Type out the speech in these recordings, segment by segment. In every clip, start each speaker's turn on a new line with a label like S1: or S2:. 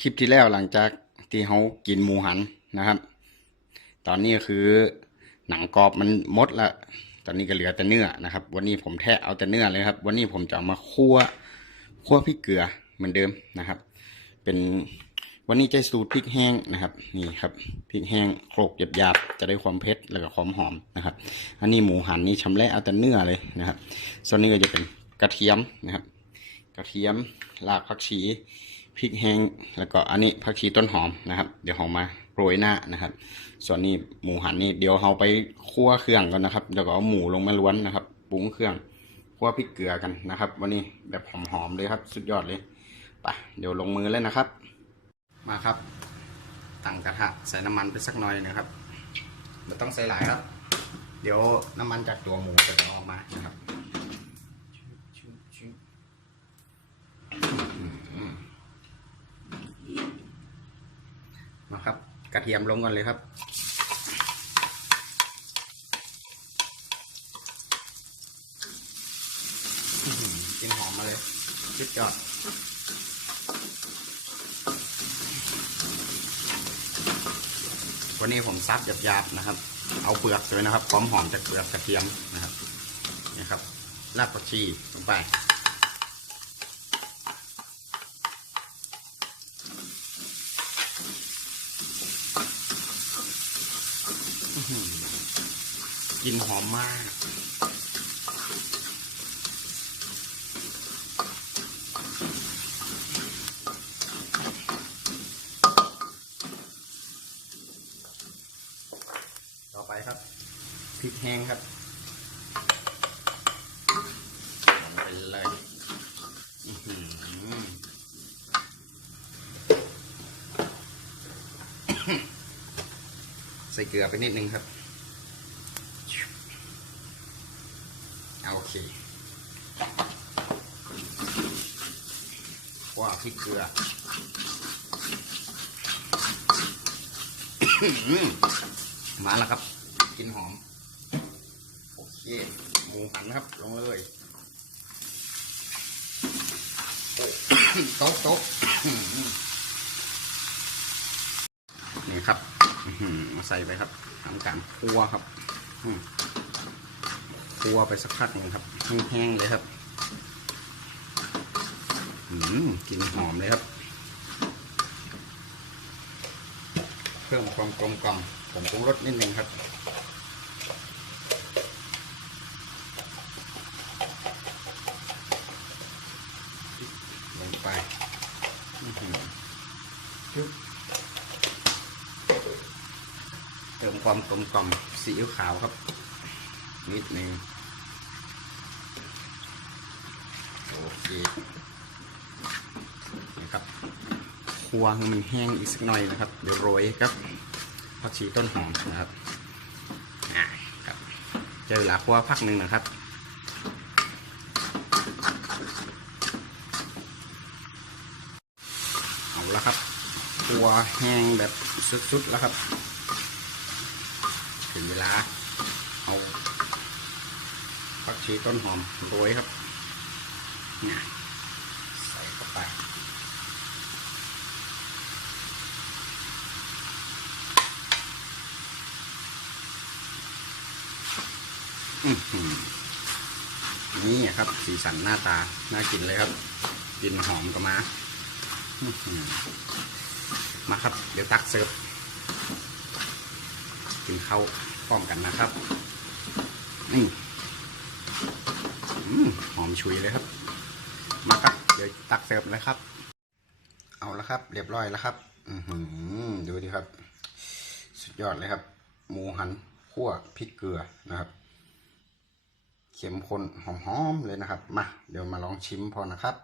S1: คลิปที่แล้วหลังจากที่เขากินหมูหันนะครับ ตอนนี้ก็คือหนังกรอบมันหมดละตอนนี้ก็เหลือแต่เนื้อนะครับ วันนี้ผมแทะเอาแต่เนื้อเลยครับ วันนี้ผมจะามาคั่วคั่วพริกเกลือเหมือนเดิมนะครับ เป็นวันนี้ใจสูตรพริกแห้งนะครับ นี่ครับพริกแห้งโขลกหยาบๆจะได้ความเผ็ดแล้วก็ความหอมนะครับ อันนี้หมูหันนี่ชำแหละเอาแต่เนื้อเลยนะครับ ส่วนนี้ก็จะเป็นกระเทียมนะครับ กระเทียมรากผักชี พริกแห้งแล้วก็อันนี้ผักชีต้นหอมนะครับ เดี๋ยวเรามาโรยหน้านะครับ ส่วนนี้หมูหันนี่เดี๋ยวเราไปคั่วเครื่องก่อนนะครับเดี๋ยวก็เอาหมูลงมาล้วนนะครับปรุงเครื่องคั่วพริกเกลือกันนะครับ วันนี้แบบหอมๆเลยครับ สุดยอดเลยไปเดี๋ยวลงมือเลยนะครับ มาครับตั้งกระทะใส่น้ำมันไปสักหน่อยนะครับไม่ต้องใส่หลายครับ เดี๋ยวน้ำมันจากตัวหมูจะออกมานะครับ มาครับ กระเทียมลงก่อนเลยครับกลินหอมมาเลยสุดยอดวันนี้ผมซับหยาบๆนะครับ เอาเปลือกเลยนะครับพร้อมหอมจากเปลือกกระเทียมนะครับนี่ครับรากผักชีลงไป ก ลิ่นหอมมาก ต่อไปครับพริกแห้งครับลงไปเลยอือหือใส่เกลือไปนิดนึงครับ เอาโอเคว่าพริกเกลือมาแล้วครับกินหอม โอเค หมูหันครับ ลงเลยโต๊ะโต๊ะนี่ครับ ใส่ไปครับทำการคั่วครับ คั่วไปสักพักหนึงครับแห้งๆเลยครับอืมกลิ่นหอมเลยครับ เพิ่มความกลมกล่อมผมปรุงรสนิดนึงครับลงไปอื้อหือจึ๊บเติมความกลมกล่อมซีอิ๊วขาวครับ นิดนึงโอเคนะครับคัวให้มันแห้งอีกสักหน่อยนะครับ เดี๋ยวโรยครับผักชีต้นหอมนะครับอ่าครับเจอเวลาคัวพักหนึ่งนะครับเอาละครับคัวแห้งแบบสุดๆแล้วครับ ถึงเวลา ชีต้นหอมโรยครับเนี่ยใส่เข้าไปอือหือนี่ครับสีสันหน้าตา น่ากินเลยครับกลิ่นหอมก็มามาครับ เดี๋ยวตักเสิร์ฟกินข้าวพร้อมกันนะครับนี่อืม หอมฉุยเลยครับ มาครับ เดี๋ยวตักเสิร์ฟเลยครับ เอาละครับ เรียบร้อยแล้วครับ อือหือดูดิครับ สุดยอดเลยครับ หมูหันคั่วพริกเกลือนะครับเข็มข้นหอมๆเลยนะครับ มา เดี๋ยวมาลองชิมพอนะครับ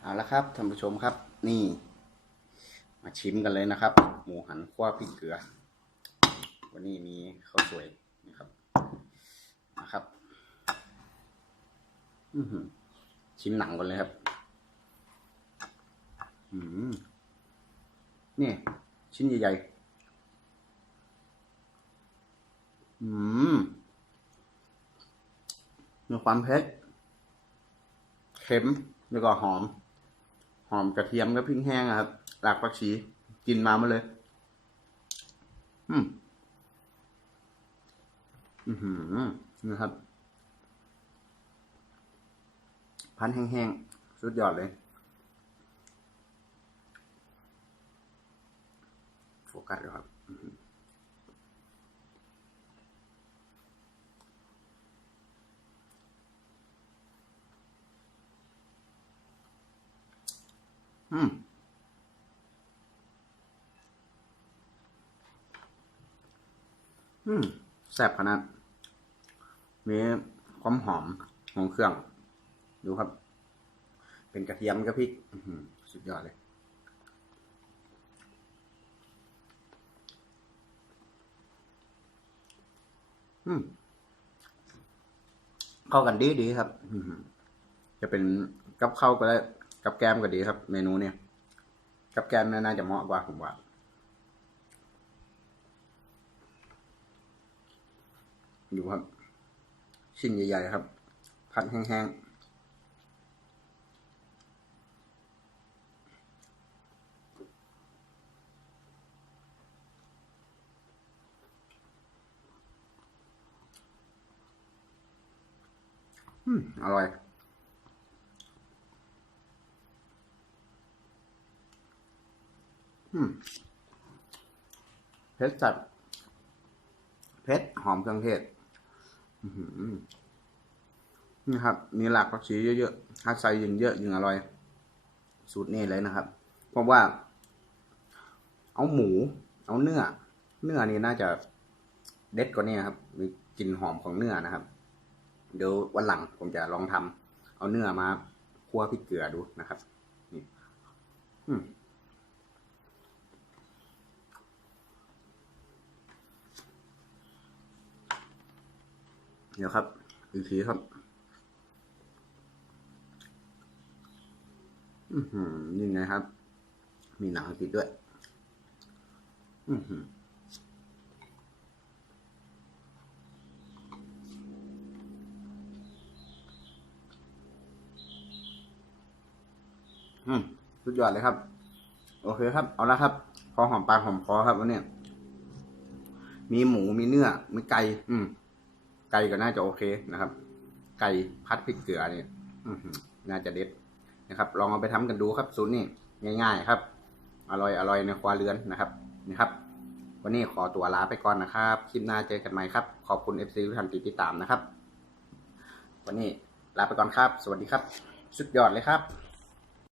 S1: เอาละครับท่านผู้ชมครับ นี่ มาชิมกันเลยนะครับ หมูหันคั่วพริกเกลือ วันนี้มีข้าวสวยนะครับนะครับ ชิมหนังก่อนเลยครับอืมนี่ ชิ้นใหญ่ๆอืมมีความเผ็ดเค็มแล้วก็หอม หอมกระเทียมกับพริกแห้งอะครับรากผักชีกินมามาเลย อืม อือหือนะครับ พันแห้งๆ สุดยอดเลยโฟกัสครับอื้อหืออืมอืมแซ่บขนาดมีความหอมของเครื่อง ดูครับ เป็นกระเทียมกับพริกสุดยอดเลย อืมเข้ากันดีดีครับจะเป็นกับข้าวก็ได้กับแก้มก็ดีครับ เมนูเนี่ย กับแก้มน่าจะเหมาะกว่าผมว่าดูครับ ชิ้นใหญ่ๆครับผัดแห้งๆ อืมอร่อย อืมเผ็ดจัดเผ็ดหอมเครื่องเทศนี่ครับ มีหลากผักชีเยอะๆถ้าใส่ยิ่งเยอะยิ่งอร่อย สูตรนี้เลยนะครับ เพราะว่า เอาหมู เอาเนื้อ เนื้อนี่น่าจะเด็ดกว่านี้ครับ มีกลิ่นหอมของเนื้อนะครับ เดี๋ยววันหลังผมจะลองทำเอาเนื้อมาคั่วพริกเกลือดูนะครับนี่เดี๋ยวครับอีกทีครับอือหือนี่ไงครับ มีหนังติดด้วย อือหือ อืมสุดยอดเลยครับ โอเคครับ เอาละครับ พอหอมปากหอมคอครับวันนี้มีหมูมีเนื้อมีไก่ อืม ไก่ก็น่าจะโอเคนะครับ ไก่พัดพริกเกลือเนี่ยอืน่าจะเด็ดนะครับ ลองเอาไปทำกันดูครับสูตรนี้ง่าย ๆ ครับ อร่อยอร่อยในครัวเรือนนะครับนี่ครับ วันนี้ขอตัวลาไปก่อนนะครับคลิปหน้าเจอกันใหม่ครับ ขอบคุณ FC ทุกท่านที่ติดตามนะครับ วันนี้ลาไปก่อนครับ สวัสดีครับ สุดยอดเลยครับ